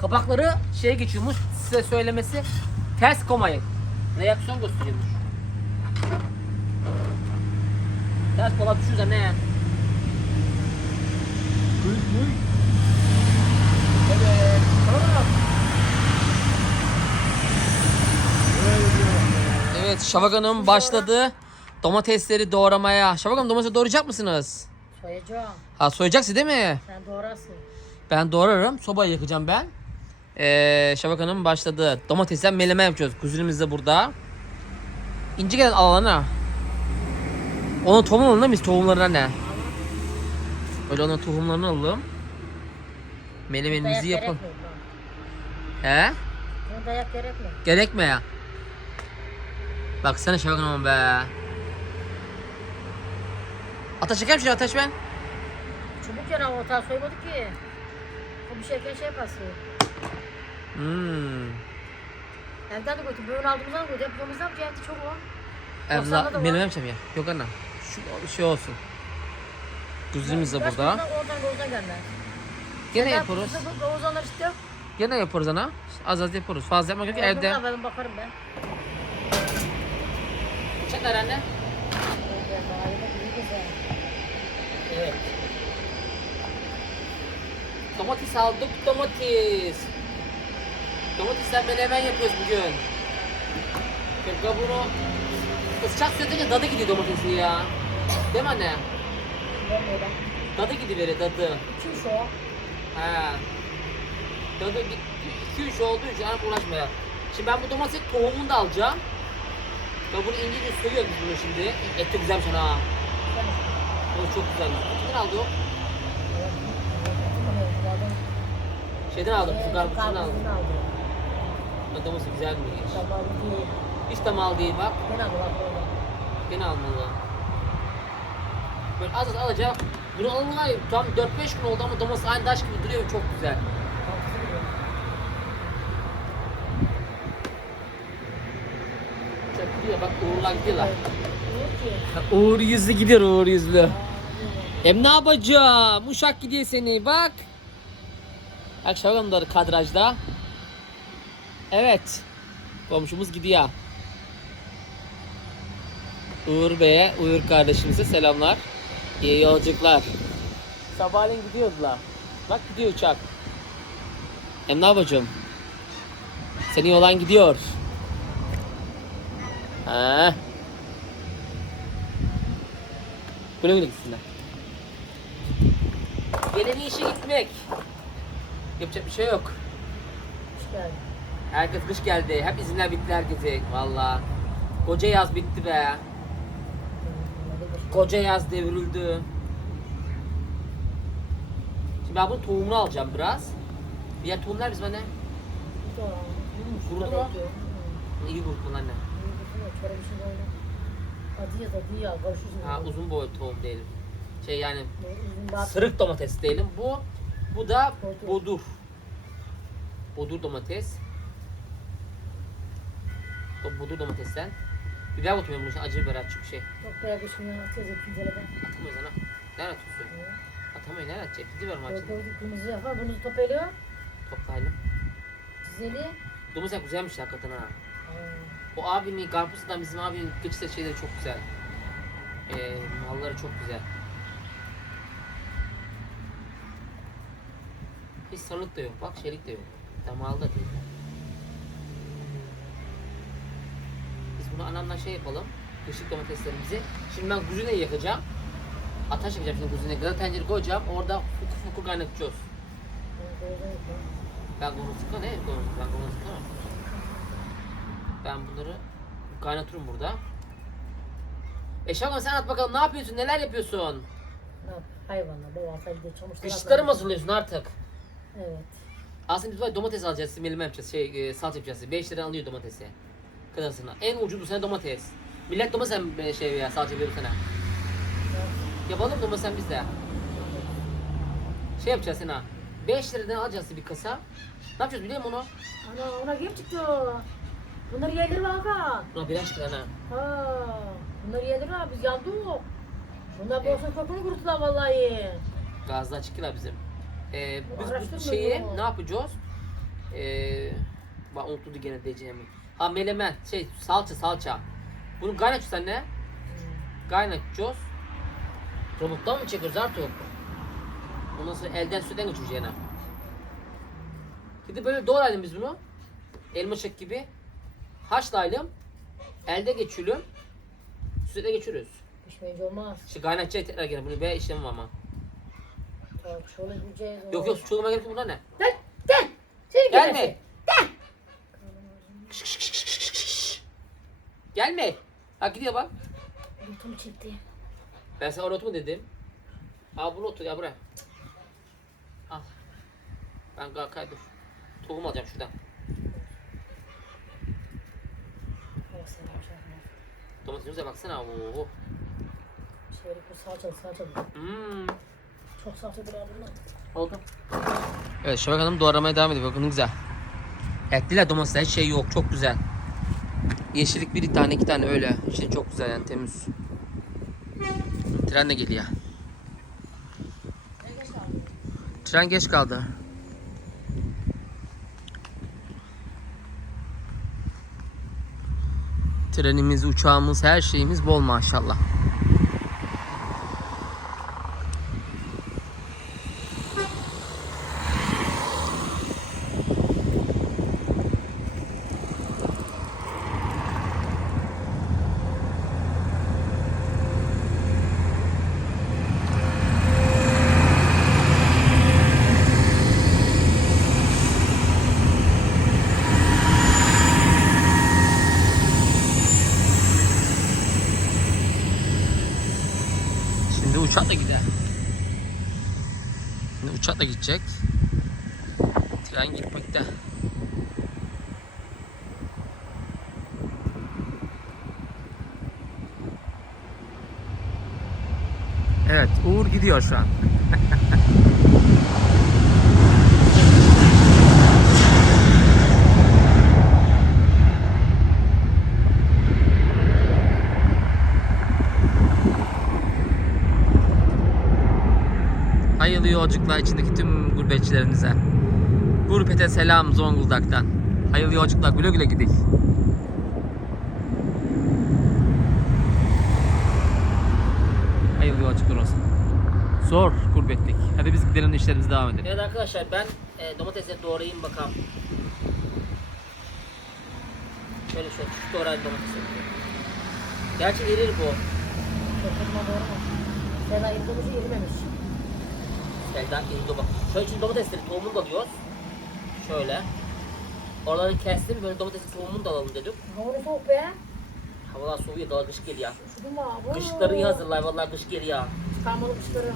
Kapakları şeye geçiyormuş size söylemesi ters komayın. Reaksiyon gösteriyormuş. Ters kola düşürse ne? Evet. Evet Şafak Hanım başladı domatesleri doğramaya. Şafak Hanım domatesi doğrayacak mısınız? Soyacağım. Ha soyacaksın değil mi? Sen doğrasın. Ben doğrarım. Sobayı yakacağım ben. Ee, Şafak Hanım başladı. Domatesten meleme yapacağız. Kuzinimiz de burada. İnci gelen alana. Onun tohumunu alalım? Biz tohumlarına ne? Öyle onun tohumlarını alalım. Melemenizi yapın. He? Buna dayak gerekmiyor. Gerekme ya. Baksana Şafak Hanım be. Ateş çeker misin ateş ben? Çubuk yana ortağı soymadık ki. O bir şeyken şey yaparsın. Hmm. Evden de götür. Böyle aldığımızdan da götür. Yapmamızdan bir yaptı çok o. Evla, da yapacağım ya. Yok anne. Şu şey olsun. De Biraz burada. Oradan oradan oradan gelmez. Gene yaparız. Bu Oğuzhanlar işte. Gene yaparız ana. Az az yaparız. Fazla yapmak yok ki evde. Ben bakarım ben. Çekler anne. Evet. Domates aldık domates. Domatesler menemen yapıyoruz bugün. Şöyle kabuğunu ısıcak su yatınca dadı gidiyor domatesi ya. Değil mi anne? Ben. Dadı gidiyor dadı. Kim şu? He. Dadı 2-3 olduğu için hani uğraşmaya. Şimdi ben bu domates tohumunu da alacağım. Kabuğunu ince ince soyuyoruz biz bunu şimdi. Et de güzelmiş ana. O çok güzel. Kimden aldı o? Şeyden aldım. Şu karpuzdan aldım. O domates güzelmiş. Hiç de mal değil bak. Gene almalı. Böyle az az alacağım. Bunu almalı tam 4-5 gün oldu ama domates aynı taş gibi duruyor çok güzel. Çok gidiyor bak Uğur'la gidiyorlar. Uğur yüzlü gidiyor Uğur yüzlü. Hem ne yapacağım? Uşak gidiyor seni bak. Akşam onları kadrajda. Evet. Komşumuz gidiyor. Uğur Bey'e, Uğur kardeşimize selamlar. İyi yolculuklar. Sabahleyin gidiyordular. Bak gidiyor uçak. Hem ne yapacağım? Senin olan gidiyor. Ha. Güle güle gitsinler. Gelen işe gitmek. Yapacak bir şey yok. Herkes kış geldi. Hep izinler bitti herkese. Valla. Koca yaz bitti be. Koca yaz devrildi. Şimdi ben bunun tohumunu alacağım biraz. Diğer tohumlar biz bana Kurudu mu? iyi kurutun anne. Ha uzun boy tohum değilim. Şey yani sırık domates değilim. Bu bu da bodur. Bodur domates. Bu bodur domatesten. Biber koymuyorum bunun için acı biber açık bir şey. Çok bayağı bir şey atacağız hepimiz elden. Atamayız ana. Nereye atıyorsun? Atamayız nereye atacak? Gidiver Böyle maçın. koyduk kırmızı yapar. Bunu topeliyor. Toplayalım. Dizeli. Domates güzelmiş hakikaten ha. O abinin karpuzdan bizim abinin geçişte şeyleri çok güzel. Ee, malları çok güzel. Hiç sarılık da yok. Bak şerik de yok. Damal da değil. Biz bunu anamla şey yapalım. Kışlık domateslerimizi. Şimdi ben kuzineyi yakacağım. Ateş yakacağım şimdi kuzineye. Gıda tencere koyacağım. Orada fuku fuku kaynatacağız. Ben sıkma ne? Ben sıkamam. Ben bunları kaynatırım burada. E Şaban sen at bakalım ne yapıyorsun? Neler yapıyorsun? Hayvanlar, baba gidiyor çamaşır. Kışlıkları mı hazırlıyorsun artık? Evet. Aslında biz domates alacağız, simelime yapacağız, şey, e, salça yapacağız. 5 lira alıyor domatesi. Kadasına. En ucuzu sana domates. Millet domates e, şey ya salça veriyor sana. Yapalım domates biz de. Şey yapacağız sana. 5 liradan alacağız bir kasa. Ne yapacağız biliyor musun onu? Ana ona kim çıktı? Bunları yedir mi Hakan? Buna bir aşk ana. Ha, bunları yedir mi? Biz yandık. Bunlar bolsun kokunu kuruttular vallahi. Gazdan çıktılar bizim. Ee, biz bu şeyi ne yapacağız? Ee, bak unuttu gene diyeceğimi. Ha melemen şey salça salça. Bunu kaynatıyoruz anne. Kaynatıyoruz. Robottan mı çekiyoruz artık? Ondan sonra elden sütten geçiyoruz yine. Şimdi böyle doğrayalım biz bunu. Elma çek gibi. Haşlayalım. Elde geçirelim. Sütle geçiriyoruz. Pişmeyince olmaz. Şimdi kaynatacağız tekrar gene bunu be işlemim ama. Tamam şöyle gideceğiz. Yok yok çoluğuma gerek yok bunlar ne? Gel gel. Seni Gelme. Gelme. Bak gidiyor bak. Yurtum çekti. Ben sana oraya oturma dedim. Al bunu otur ya buraya. Al. Ben kalk kaydır. Tohum alacağım şuradan. Domatesimize baksana. Oo. Şöyle bir salçalı salçalı. Hmm. Çok salça bir aldım lan. Oldu. Evet Şevak Hanım doğramaya devam ediyor. Bakın güzel. Etliler domatesler hiç şey yok. Çok güzel. Yeşillik bir tane iki tane öyle. İçin çok güzel yani temiz. Tren de geliyor. Tren geç kaldı. Trenimiz, uçağımız, her şeyimiz bol maşallah. Şimdi uçakla gider. Şimdi uçakla gidecek. Tren gitmekte. Evet, Uğur gidiyor şu an. Hayırlı yolculuklar içindeki tüm gurbetçilerinize. Gurbete selam Zonguldak'tan. Hayırlı yolculuklar güle güle gidik. Hayırlı yolculuklar olsun. Zor gurbetlik. Hadi biz gidelim de işlerimize devam edelim. Evet arkadaşlar ben e, domatesi doğrayayım bakalım. Şöyle şöyle küçük doğrayayım domatesi. Gerçi erir bu. Çok doğru mu? Seda yıldızı yerimemiş. İndi bak. Şöyle şimdi domatesleri tohumunu da alıyoruz. Şöyle. Oraları kestim böyle domatesin tohumunu da alalım dedik. Havunu soğuk be. Havalar soğuyor daha kış geliyor. Mü abi? Kışları iyi hazırlar vallahi kış geliyor. Çıkarmalı kışları.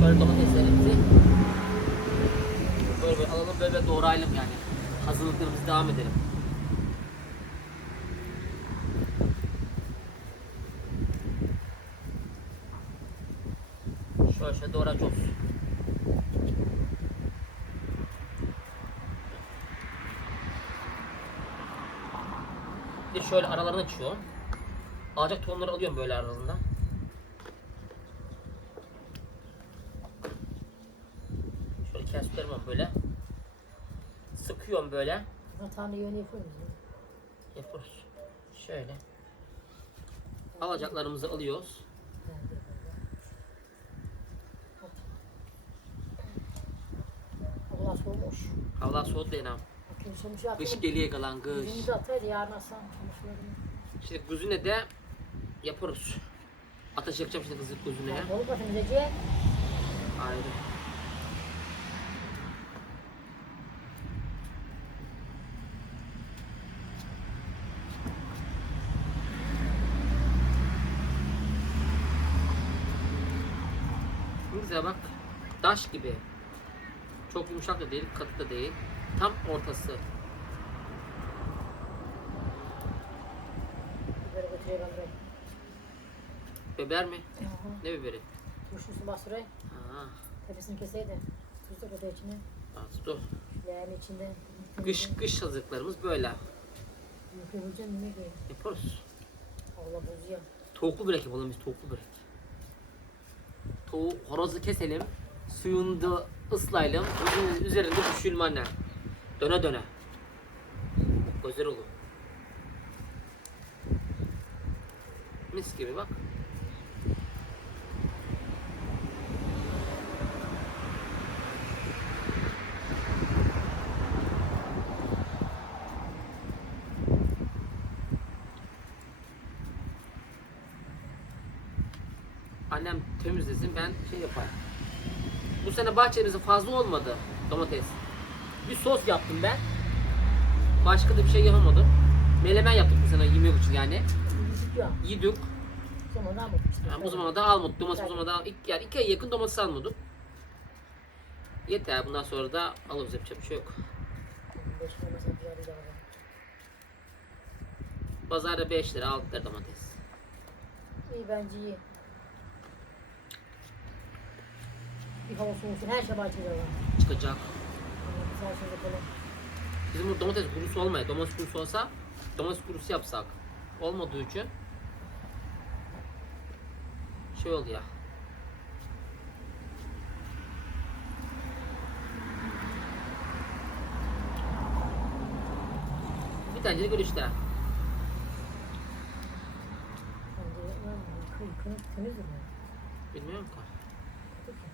Şöyle domateslerimizi böyle böyle alalım böyle böyle doğrayalım yani. Hazırlıklarımızı devam edelim. Doğrayacağız. Bir şöyle aralarını açıyorum. Alacak tohumları alıyorum böyle aralarından. Şöyle kesiyorum böyle. Sıkıyorum böyle. Hatanı yönü yapıyoruz. Yapıyoruz. Şöyle. Alacaklarımızı alıyoruz. Allah soğumuş. Havalar soğudu yine. Bakayım sonuç yaptım. Kış geliyor kalan kış. Yüzümüzü ataydı yarın aslan. Konuşmalarını. Şimdi kuzine de yapıyoruz. Ateş yakacağım şimdi kızı kuzine. Ya, Balık atın Recep. Ayrı. Güzel bak. Taş gibi. Çok yumuşak da değil, katı da değil. Tam ortası. Ben buraya. Biber mi? Aha. Ne biberi? Turşusu basırayı. Ha, Tepesini keseydi. Tuz da koydu içine. aslında Leğenin içinde. kış kış hazırlıklarımız böyle. Yıkıvıracağım yemek yiyin. Yapıyoruz. Allah bozuyor. Tavuklu börek yapalım biz tavuklu börek. Tavuğu horozu keselim. Suyunu da ıslayalım. Üzerinde, düşülme anne. Döne döne. Güzel olur. Mis gibi bak. Annem temizlesin ben şey yaparım. Bahçemizde fazla olmadı domates. Bir sos yaptım ben. Başka da bir şey yapamadım. Melemen yaptık bu sene yemek için yani. Yedik. Yani bu zamana da almadık. Domates bu zamana da ilk, yani iki ay yakın domates almadık. Yeter. Bundan sonra da alırız yapacak bir şey yok. Pazarda 5 lira 6 lira domates. İyi bence iyi. Bir hava soğusun her şey bahçede var. Çıkacak. Biz her şeyde böyle. Bizim bu domates kurusu olmaya, domates kurusu olsa domates kurusu yapsak. Olmadığı için şey oldu ya. Bir tane gör işte. Bilmiyorum ki. Kötü ki.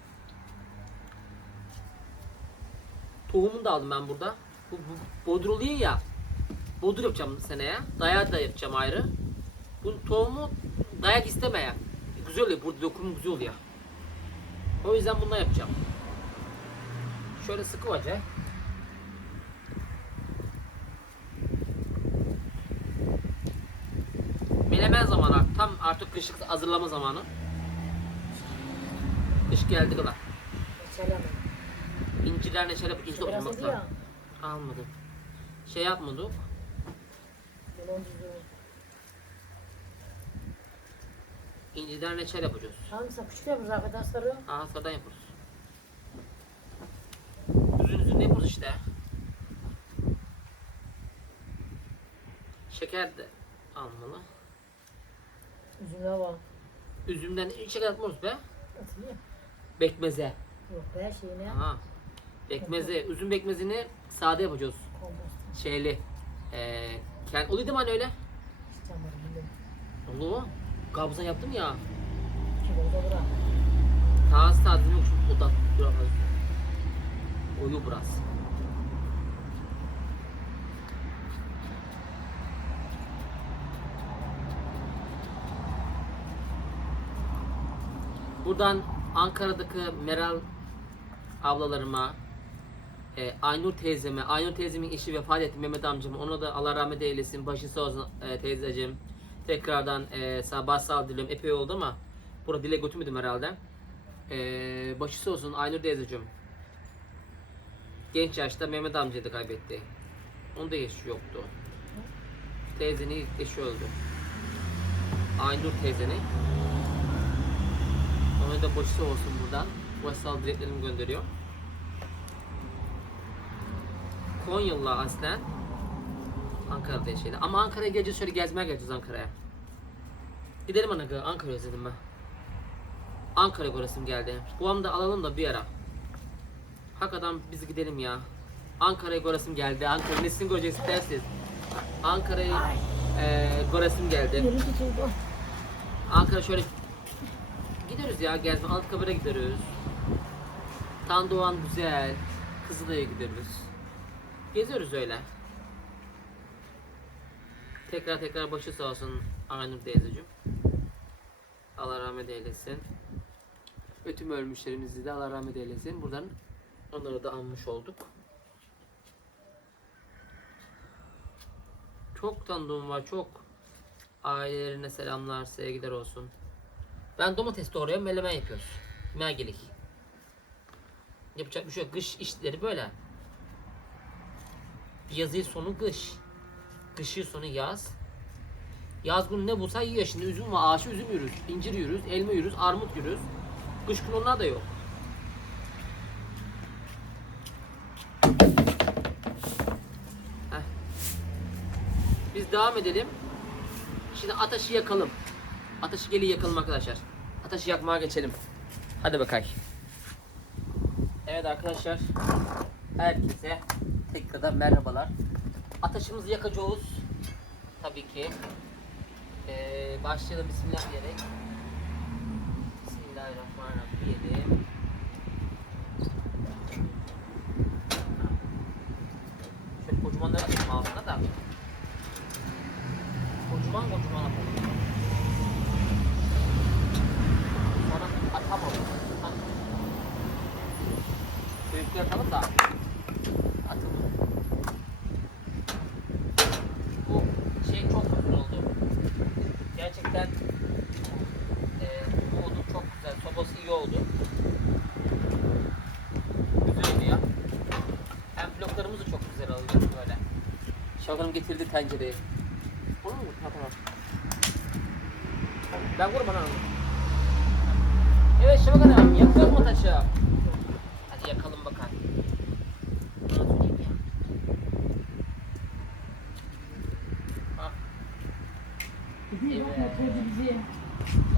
Tohumunu da aldım ben burada. Bu, bu bodruluyor ya. Bodur yapacağım seneye. Dayak da yapacağım ayrı. Bu tohumu dayak istemeye. Güzel oluyor. Burada dokumu güzel oluyor. O yüzden bundan yapacağım. Şöyle sıkı hoca. Melemen zamanı. Tam artık kışlık hazırlama zamanı. Kış geldi kadar. Reçel ama. İnciler neşeli yapıp inci Biraz ya. Almadım. Şey yapmadık. Tuzu. İnciden reçel yapacağız. Hangisi? Küçük yapıyoruz arkadaşları. Aha sıradan yaparız. Üzün üzün yaparız işte. Şeker de almalı. Üzümler var. Üzümden şeker atmıyoruz be. Atılıyor. Bekmeze. Yok be şeyine. Aha. Bekmeze. Üzüm bekmezini sade yapacağız. Şeyli. Ee, kend... Oluyor değil mi hani öyle? Bilmiyorum. Oluyor. Kabzan yaptım ya. Taze taze yok şu odak biraz. Oyu biraz. Buradan Ankara'daki Meral ablalarıma, e, Aynur teyzeme, Aynur teyzemin eşi vefat etti Mehmet amcama. Ona da Allah rahmet eylesin. Başı sağ olsun e, teyzeciğim. Tekrardan e, sabah sağ diliyorum. Epey oldu ama burada dile götürmedim herhalde. E, başı sağ olsun Aynur teyzeciğim. Genç yaşta Mehmet amcayı da kaybetti. Onun da eşi yoktu. Teyzenin eşi öldü. Aynur teyzenin. Ona da başı sağ olsun buradan. Başsal dileklerimi gönderiyor. Konyalı aslen. Ankara'da yaşayan. Ama Ankara'ya geleceğiz şöyle gezmeye geleceğiz Ankara'ya. Gidelim ana Ankara'ya özledim ben. Ankara göresim geldi. Bu da alalım da bir ara. Hakikaten biz gidelim ya. Ankara'ya göresim geldi. Ankara nesini göreceğiz dersiz. Ankara'yı e, göresim geldi. Ankara şöyle gideriz ya gezme Anıtkabir'e gideriz. Tandoğan güzel. Kızılay'a gideriz. Geziyoruz öyle. Tekrar tekrar başı sağ olsun Aynur teyzeciğim. Allah rahmet eylesin. Ötüm ölmüşlerimizi de Allah rahmet eylesin. Buradan onları da anmış olduk. Çok tanıdığım var çok. Ailelerine selamlar, sevgiler olsun. Ben domates doğruyorum, melemen yapıyoruz. Mergelik. Yapacak bir şey yok. Kış işleri böyle. Yazı sonu kış. Kışı sonu yaz. Yaz günü ne bulsa yiyor şimdi. Üzüm var, ağaçı üzüm yürüz. incir yürüz, elma yürüz, armut yürüz. Kış günü onlar da yok. Heh. Biz devam edelim. Şimdi ateşi yakalım. Ateşi gelin yakalım arkadaşlar. Ateşi yakmaya geçelim. Hadi. Evet Evet arkadaşlar. Herkese tekrardan merhabalar. Ateşimizi yakacağız. Tabii ki. Ee, başlayalım bismillah diyerek. Bismillahirrahmanirrahim diyelim. Şöyle kocamanları atayım altına da. Kocaman kocaman atalım. Sonra atamam. Büyükleri atalım da atalım. Bu şey çok güzel oldu. Gerçekten eee bu oldu çok güzel. Sobası iyi oldu. Güzel oluyor. Hem bloklarımız da çok güzel oluyor böyle. Şahanım getirdi tencereyi. Olur mu? Ha, tamam. Ben vurma lan. Evet Şevak Hanım yapıyor mu taşı? Hadi yakalım bakalım. Bana söyleyeyim ya. Ah. Bizi bak motorcu bizi.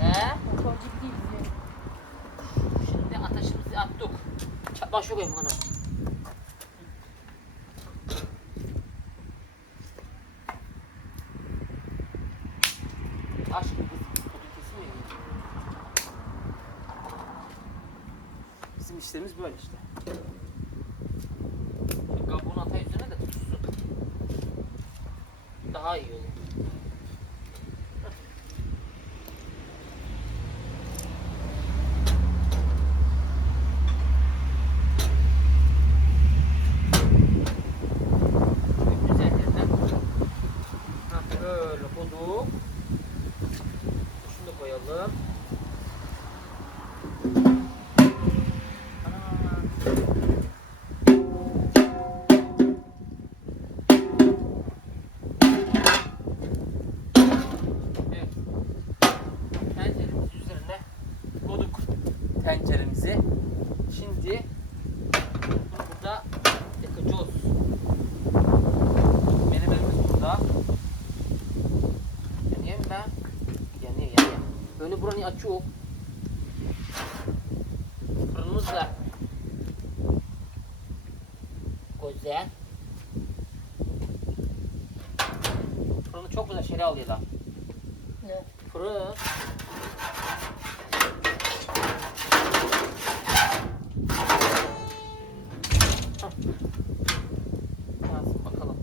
He? Motorcu bizi bizi. Şimdi ateşimizi attık. Çatma şu koyayım bana. Odun kesmiyor mu? Bizim işlerimiz böyle işte. Kabuğunu atay üzerine de tutsun. Daha iyi olur. Böyle buranı açıyor. Fırınımız da güzel. Fırını çok güzel şeyler alıyorlar. Ne? Fırın. Hah. Yansın bakalım.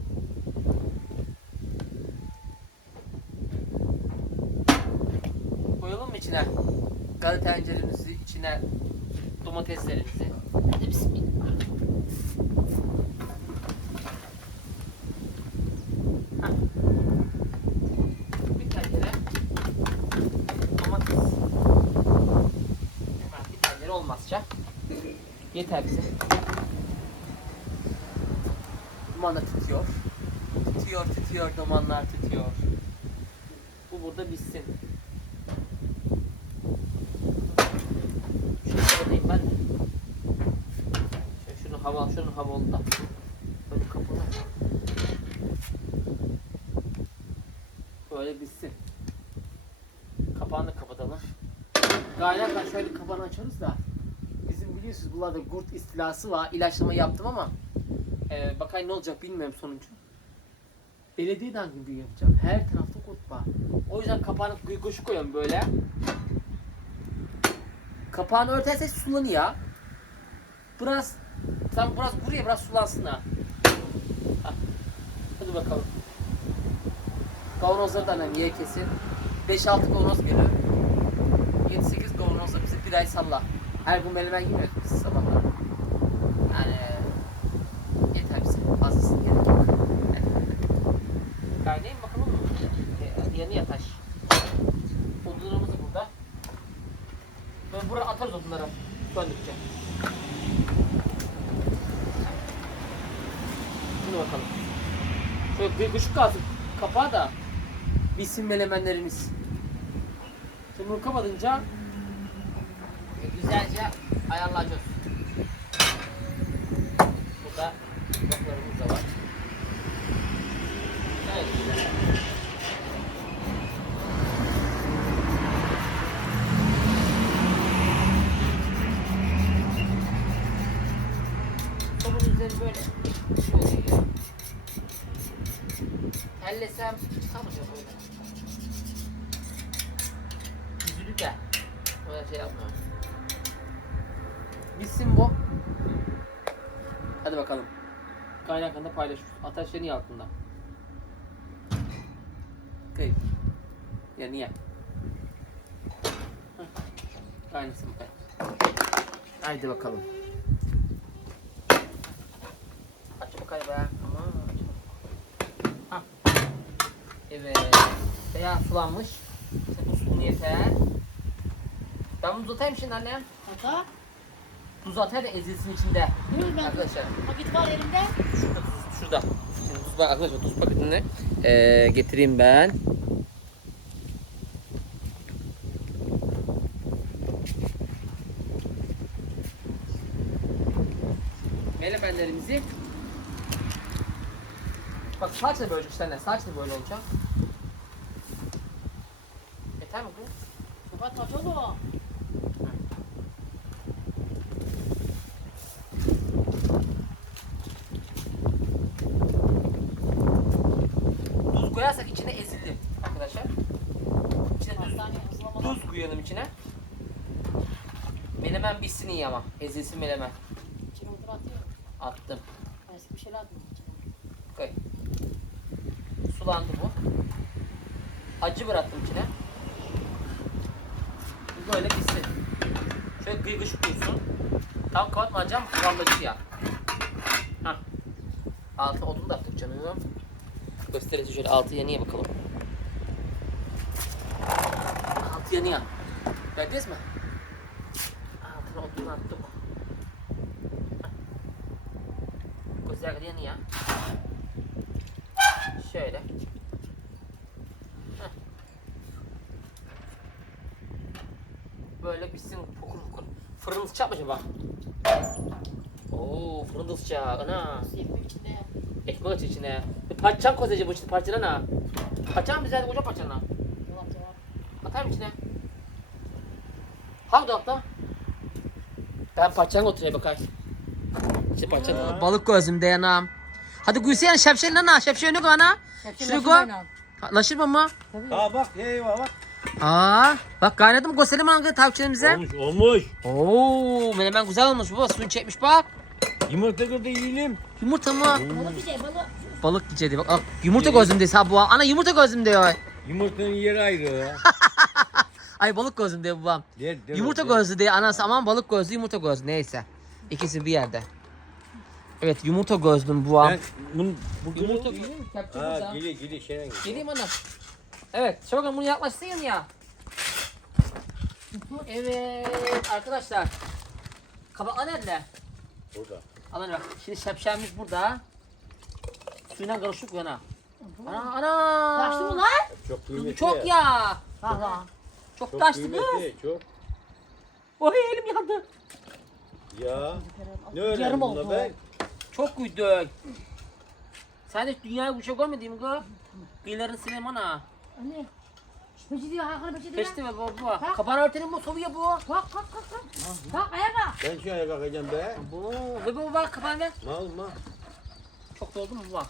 Koyalım mı içine? Gazete tenceremizi içine domateslerimizi. Hadi bismillah. Hah. Bir tencere domates. Ha, olmazsa yeter bize. Duman da. Tütüyor, tütüyor, dumanlar tütüyor. Bu burada bitsin. Şunu kapatayım ben. Şöyle şunu hava, şunu hava oldu da. Böyle kapalı. Böyle bitsin. Kapağını kapatalım. Gayreten şöyle kapağını açarız da. Biliyorsunuz buralarda gurt istilası var. İlaçlama yaptım ama e, bakayım ne olacak bilmiyorum sonucu. Belediyeden gibi yapacağım. Her tarafta kurt var. O yüzden kapağını kuşu koyuyorum böyle. Kapağını örterse sulanıyor. Biraz tam biraz buraya biraz sulansın ha. Hadi bakalım. Kavanozları da annem ye kesin. 5-6 kavanoz veriyor. 7-8 kavanozla bize bir ay salla. Her gün menemen yemiyoruz biz sabahlar. Yani yeter bize. Fazlasını gerek yok. Kaynayın bakalım mı? E, yanı taş. Odunlarımız da burada. Böyle buraya atarız odunları söndükçe. Şimdi bakalım. Şöyle bir küçük kalsın. Kapağı da bitsin menemenlerimiz. Şimdi bunu kapatınca güzelce ayarlayacağız. Burada baklarımız da var. Evet. güzel. Ellesem çıkamayacak böyle. Şey yapma. Bitsin bu. Hadi bakalım. Kaynaklarında paylaşıyoruz. Ateşlerin iyi altında. Okay. Ya niye? Kaynasın bu kadar. Haydi bakalım. Aç bakalım be. Aman. Evet. Tereyağı sulanmış. İşte bu sulu yeter. Ben bunu uzatayım şimdi anne. Hata. Tuz atayım da ezilsin içinde. Biliyorum ben. Arkadaşlar. Paket var elimde. Şurada tuz, şurada. Şimdi tuz bak arkadaşlar tuz paketini eee, getireyim ben. Melemenlerimizi Bak saç da böyle işte ne? Saç da böyle olacak. Yeter mi bu? Kapat taş oğlum. Tuz koyarsak içine ezildi arkadaşlar. İçine tuz, Hastane hızlamadan. tuz koyalım içine. Menemen bitsin iyi ama. Ezilsin menemen. İçine otur atıyor. Attım. Eski bir şeyler içine. Koy. Sulandı bu. Acı bıraktım içine. Bu böyle bitsin. Şöyle gıygış kursun. Tam kapatmayacağım. Kıvamdaki ya. Hah. Altı odun da attık canım. Gösterisi şöyle altı yanıya bakalım. Altı yanıya. Verdiniz mi? Altına attık. Güzel yanıya. Şöyle. Heh. Böyle bitsin fokur fokur. Fırın sıcak mı acaba? Oo fırın sıcak ana. Ekmek içinde. Ekmek aç içine. Bir parçam kozacı bu işte parçalan ha. Parçam güzel koca parçalan ha. Dolap dolap. Atayım içine. Hangi dolapta? Ben parçanı oturaya bakayım. İşte parçanı. Balık gözümde yanam. Hadi Gülsüyen şapşal ana şapşal önü ana. Şuraya koy. Laşır mı? Ha bak eyvah bak. Aa, bak kaynadı mı gösterelim hangi tavukçularımıza. Olmuş olmuş. Oo, menemen güzel olmuş bu. Suyunu çekmiş bak. Yumurta da yiyelim. Yumurta mı? Balık bir şey balık. Balık yiyeceğiz bak. Aa, yumurta gözümde ha bu. Ana yumurta gözümde ya. Yumurtanın yeri ayrı. Ay balık gözümde babam. Der, der, Yumurta der. gözlü diye anası aman balık gözlü yumurta gözlü neyse. İkisi bir yerde. Evet yumurta gözlüm bu Ben bunu bu Yumurta gözlüm. Kepçe Ha burada. gele gele şeren gele. Geleyim ana. Evet çabuk bunu yaklaşsın ya. Evet arkadaşlar. Kabaklar nerede? Burada. Aman bak şimdi şapşalımız burada. Suyuna karışık yana. Ana ana. Taştı mı lan? Çok kıymetli. çok ya. Ha lan. Çok, Çok taştı kız. kıymetli. Çok. Oy elim yandı. Ya. Ne Yarım öğrendin oldu. buna ben? Çok güldük. Sen hiç dünyayı bu şey görmedin mi kız? Kıyılarını silelim ana. Anne. Peçete diyor Hakan'a peçete ver. Peşte mi bu bu? Kaban örtenin bu soğuyor bu. Kalk kalk kalk kalk. Kalk ayağa kalk. Ben şu ayağa kalkacağım be. Bu. Ve bu bak kaban ver. Mal mal. Çok doldu mu bu bak?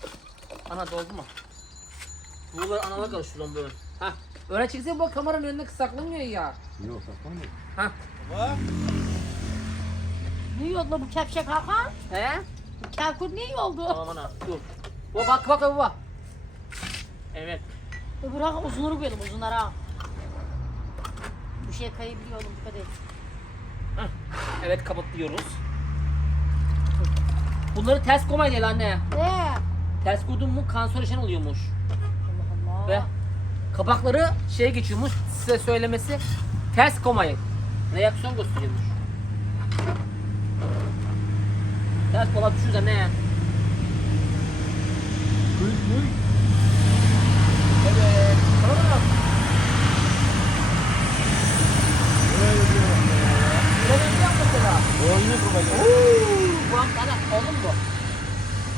Ana doldu mu? Buğular analar karıştırıyor lan böyle. Hah. Öyle çekse bu kameranın önünde saklanmıyor ya. Yok saklanmıyor. Hah. Bak. Ne oldu bu kepçek Hakan? He? Bu kevkut ne oldu? Tamam ana. Dur. Bu bak bak bak bak. Evet. Öbür Hakan uzunları koyalım uzunlara. Bu şey kayabiliyor oğlum dikkat et. Evet kapatlıyoruz. Bunları ters koymayın anne. Ee? Ters koydun mu kanserojen oluyormuş. Allah Allah. Ve kabakları şeye geçiyormuş size söylemesi ters komayın. Reaksiyon gösteriyormuş. Ters kola düşürse ne? Evet. Tamam. Boynuna kuracağım. Bu an sana oldu mu bu?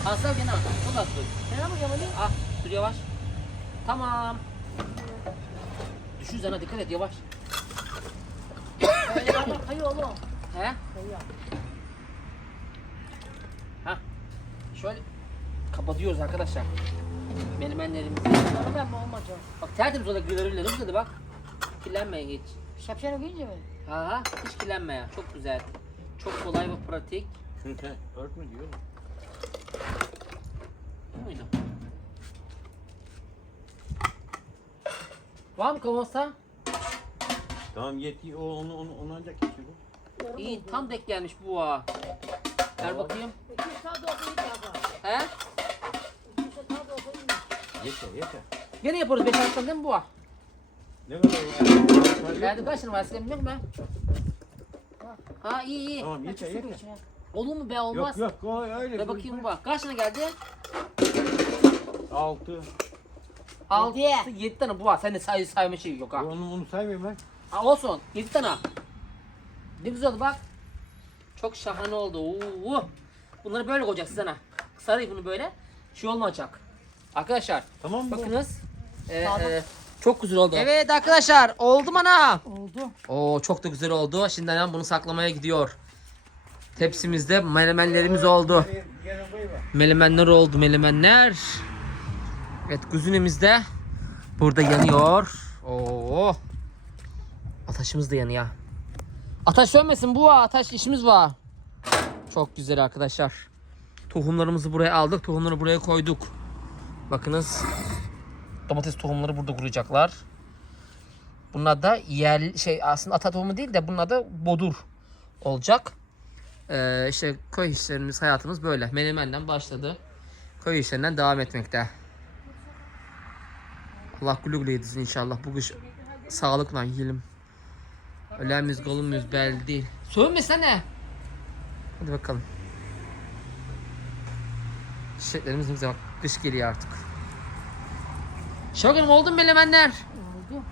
Asal gene. Çok az dur. Ne yapacağım Ali? Ah dur yavaş. Tamam. Düşür sana dikkat et yavaş. Kayıyor Hakan kayıyor oğlum. He? Kayıyor. Ha. Şöyle kapatıyoruz arkadaşlar. Menemenlerimizi. Sonra ben mi olmayacağım? Bak tertemiz olacak güverilerim dedi bak. Kirlenmeyin hiç. Şapşal okuyunca mı? Aha hiç kirlenme ya. Çok güzel. Çok kolay ve pratik. Sen örtme diyor. Bu Var mı kavanoza? Tamam yetiyor. O onu onu onu ancak geçiyor. İyi tam denk gelmiş bu ha. Ver bakayım. He? Yeter yeter. Gene yaparız 5 dakikadan değil mi bu ha? Ne kadar var? Verdim kaç lira var size bilmiyorum ben. Ha iyi iyi. Tamam yeter yeter. Olur mu be olmaz. Yok yok öyle. Ver bakayım bak. Kaç tane geldi? Altı. 6 7 tane bu var. Sen de say sayma şey yok ha. Onu onu saymayayım ben. ha olsun 7 tane. Ne güzel oldu bak. Çok şahane oldu. Oo. Bunları böyle koyacaksın sana. Sarayı bunu böyle. Şey olmayacak. Arkadaşlar Tamam mı? bakınız. Ee, e, çok güzel oldu. Evet arkadaşlar oldu mu ana? Oldu. Oo çok da güzel oldu. Şimdi annem bunu saklamaya gidiyor. Tepsimizde menemenlerimiz oldu. Melemenler oldu melemenler. Evet kuzinemiz de burada yanıyor. Oo. Ataşımız da yanıyor. Ataş sönmesin bu. Ataş işimiz var. Çok güzel arkadaşlar. Tohumlarımızı buraya aldık. Tohumları buraya koyduk. Bakınız. Domates tohumları burada kuruyacaklar. Bunlar da yer şey aslında ata tohumu değil de bunlar da bodur olacak. Ee, işte köy işlerimiz, hayatımız böyle. Menemen'den başladı. Köy işlerinden devam etmekte. Allah güle güle yedirsin inşallah. Bu kış sağlıkla yiyelim. Ölen miyiz, kalın mıyız belli değil. Sövmesene. Hadi bakalım. Çiçeklerimiz güzel bak. Kış geliyor artık. Şokunum oldu mu menemenler? Oldu.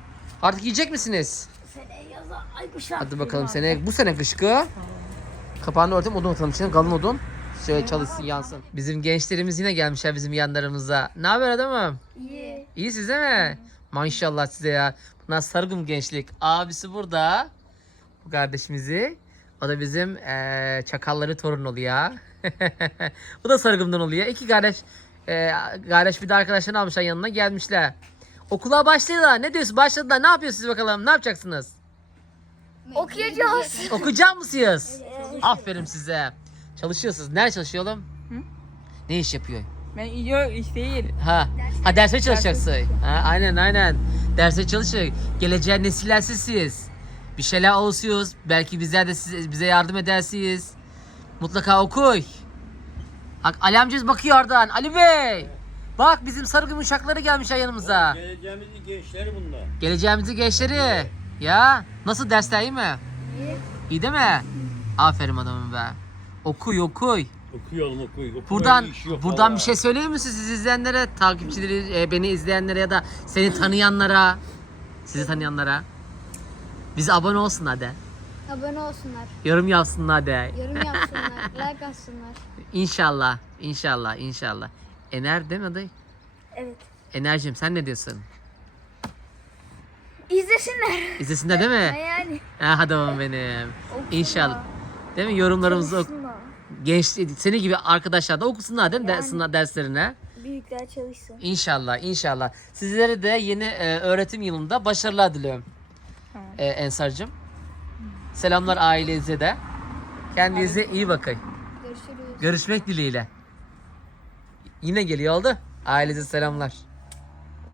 Artık yiyecek misiniz? Seneye yaza ay. Hadi bakalım sene bu sene kışkı. Kapağını örtüm odun atalım içine kalın odun. Şöyle çalışsın yansın. Bizim gençlerimiz yine gelmişler bizim yanlarımıza. Ne haber adamım? İyi. İyi size mi? Maşallah size ya. Bunlar sargım gençlik. Abisi burada. Bu kardeşimizi. O da bizim eee çakalları torun oluyor. Bu da sargımdan oluyor. İki kardeş eee kardeş bir de arkadaşlarını almışlar yanına gelmişler. Okula başladılar. Ne diyorsun? Başladılar. Ne yapıyorsunuz bakalım? Ne yapacaksınız? Okuyacağız. Okuyacak mısınız? Aferin size. Çalışıyorsunuz. Nerede çalışıyor oğlum? Ne iş yapıyor? Ben yok iş değil. Ha, ha derse çalışacaksın. Ha, aynen aynen. Derse çalışacak. Geleceğin nesiller sizsiniz. Bir şeyler oluşuyoruz. Belki bizler de size, bize yardım edersiniz. Mutlaka okuy. Bak Ali amcamız bakıyor oradan. Ali Bey. Bak bizim sarı uşakları gelmişler yanımıza. Geleceğimizin gençleri bunlar. Geleceğimizin gençleri. Ya nasıl dersler iyi mi? İyi. İyi değil mi? Aferin adamım be. Okuy okuy. Okuyalım okuy. Okumanın Buradan buradan bir şey söyleyeyim mi siz izleyenlere, takipçileri, e, beni izleyenlere ya da seni tanıyanlara, sizi tanıyanlara? Bize abone olsunlar de. Abone olsunlar. Yorum yapsınlar de. Yorum yapsınlar. like atsınlar. İnşallah, inşallah, inşallah. Ener değil mi aday? Evet. Enerjim sen ne diyorsun? İzlesinler. İzlesinler değil mi? Yani. Ha adamım benim. İnşallah. Değil mi? Yorumlarımızı ok-. Genç seni gibi arkadaşlar da okusunlar değil mi Yani. dersine, derslerine? Büyükler çalışsın. İnşallah, inşallah. Sizlere de yeni e, öğretim yılında başarılar diliyorum. E, Ensar'cığım. Selamlar ailenize de. Kendinize iyi bakın. Görüşürüz. Görüşmek dileğiyle. Yine geliyor oldu. Ailenize selamlar.